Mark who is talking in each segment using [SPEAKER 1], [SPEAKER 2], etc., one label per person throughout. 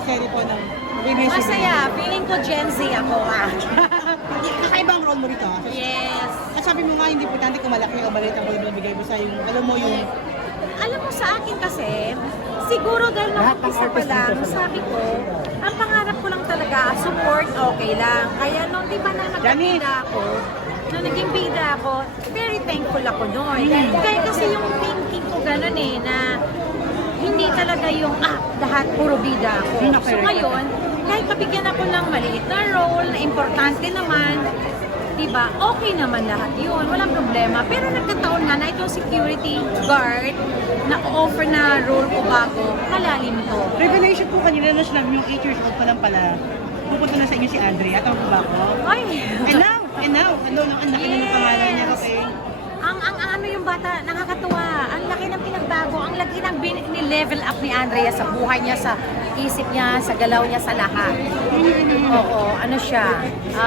[SPEAKER 1] serye po ng review.
[SPEAKER 2] Masaya. Feeling ko Gen Z ako
[SPEAKER 1] Kakaibang role mo rito.
[SPEAKER 2] Yes.
[SPEAKER 1] At sabi mo nga, hindi importante kung malaki o maliit ang binibigay mo sa yung, alam mo yung...
[SPEAKER 2] Alam mo sa akin kasi, siguro dahil nag-umpisa pa lang, sabi ko, ang pangarap ko lang talaga, support, okay lang. Kaya nung di ba na naging bida ako, very thankful ako noon. Kaya kasi yung thinking ko ganun na hindi talaga yung, lahat puro bida ako. So ngayon, kahit mabigyan ako ng maliit na role, na importante naman, diba, okay naman lahat yun, walang problema. Pero nagkataon nga na itong security guard na offer na role ko bago, malalim to.
[SPEAKER 1] Revelation po kanina na sinabi yung 8 years old pa lang pala, pupunta na sa inyo si Andrea, tama po ba ako?
[SPEAKER 2] Ay!
[SPEAKER 1] And now, ang laki na ng pangalan niya, okay?
[SPEAKER 2] Ang ano yung bata, nakakatuwa. Ang laki ng pinagbago, ang laki ng ni-level up ni Andrea sa buhay niya, sa isip niya, sa galaw niya, sa lahat. Oo, ano siya?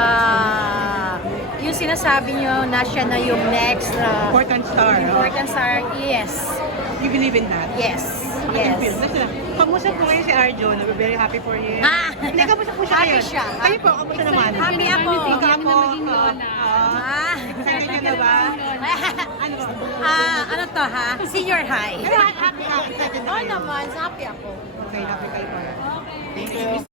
[SPEAKER 2] Yung sinasabi niyo na siya na yung next
[SPEAKER 1] Important star.
[SPEAKER 2] important star, yes.
[SPEAKER 1] You believe in that?
[SPEAKER 2] Yes. Yes.
[SPEAKER 1] Kamusta po ngayon si Arjo? No? We're very happy for him. Hindi, kamusta po siya
[SPEAKER 2] Happy
[SPEAKER 1] ngayon?
[SPEAKER 2] siya.
[SPEAKER 1] Kayo po, kamusta naman?
[SPEAKER 2] Happy ako.
[SPEAKER 1] Magkapo.
[SPEAKER 2] Ah.
[SPEAKER 1] Excited ka na ba? Ano ba?
[SPEAKER 2] Ano to ha? Senior high.
[SPEAKER 1] Happy, excited na
[SPEAKER 2] Oo
[SPEAKER 1] kayo.
[SPEAKER 2] naman, happy ako.
[SPEAKER 1] Okay, happy kayo po. Thank you.